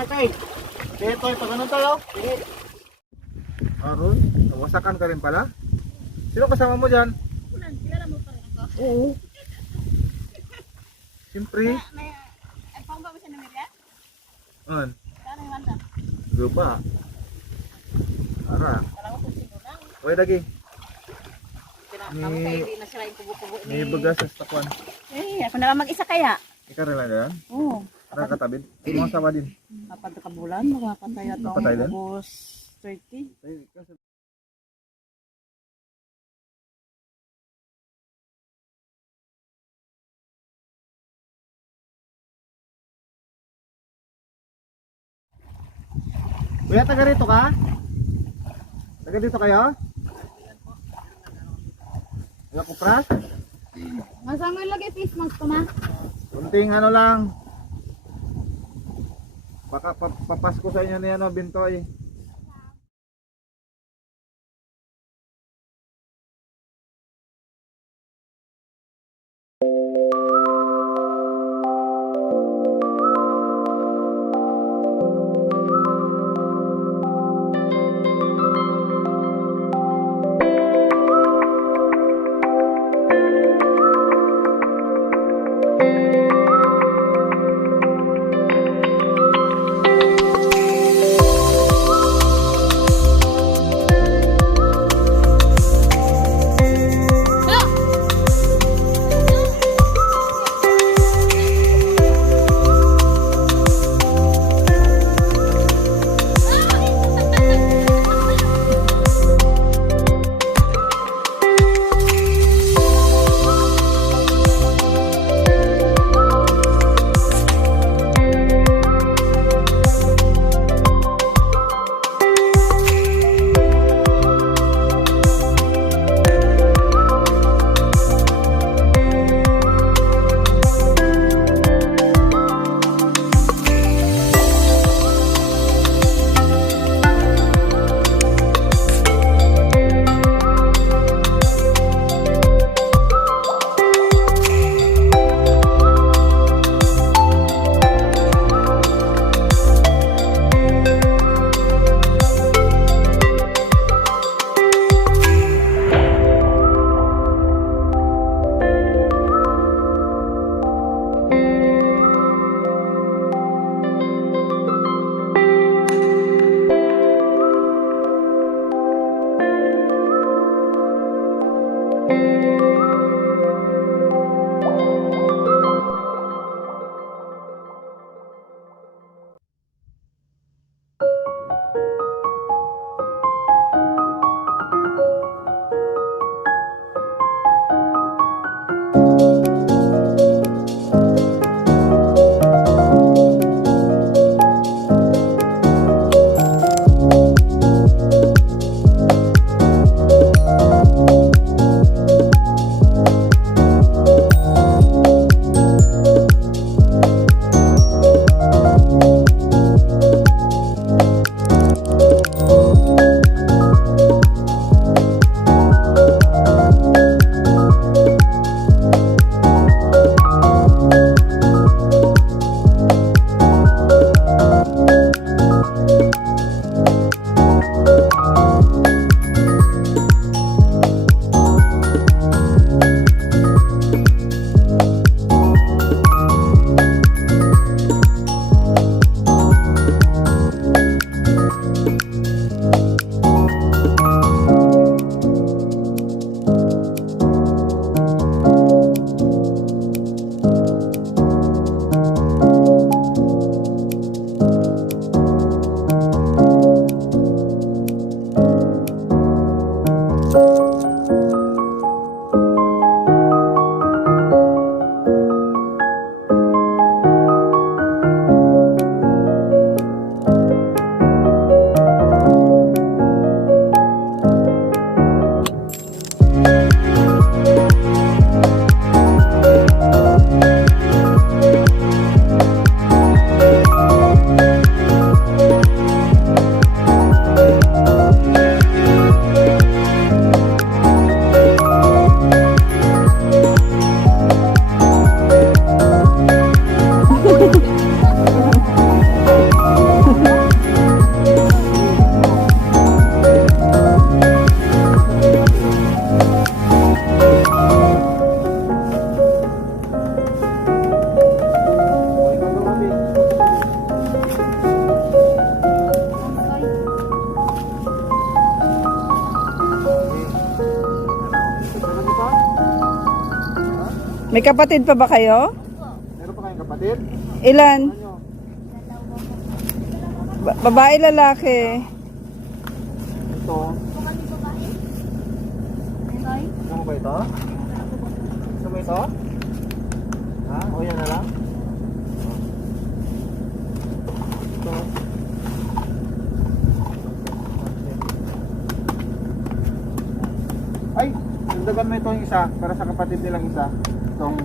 na tay. Dito, ito ganun tayo. Aron, nawasakan ka rin pala. Sino kasama mo dyan? Ulan, kilala mo pa rin ako. Oo. Siyempre. Ay, pang ba mo siya namirya? An, Kano yung manta? lupa. Ara. Parang ako sinulang. Uy, lagi. Kinakama kayo, di na sila yung kubo-kubo ni... May bagas sa stakwan. Eh, ako na mag-isa kaya? Ikaw rin lang yan? Oo. Nakakatabid. Ito mga sawa din. Kapag kabulan, makapatay na itong Kapatay din? August 30. Kuya, taga rito ka? Taga dito kayo? Taga Kupras? Masangoy lagi face mask ko na. Kunting ano lang. Baka papasko sa inyo ni ano, Bintoy. May kapatid pa ba kayo? Meron pa kayong kapatid? Ilan? Ano? Babae, lalaki. Ito. Gusto mo ba ito? Gusto mo ito? Ha? O yan na lang? Ito. Ay! Dagdagan mo ito yung isa para sa kapatid nilang isa. Itong...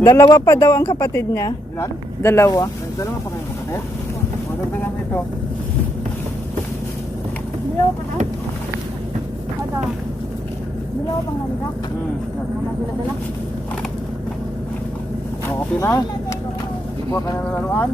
Dalawa pa daw ang kapatid niya. Ilan? Dalawa. Ay, dalawa pa kayong kapatid? O dagdagan mo ito. Bilaw pa na? Ada. Bilaw pang nalila. Mga dala-dala. O, okay na? Ikuha ka na ng laruan?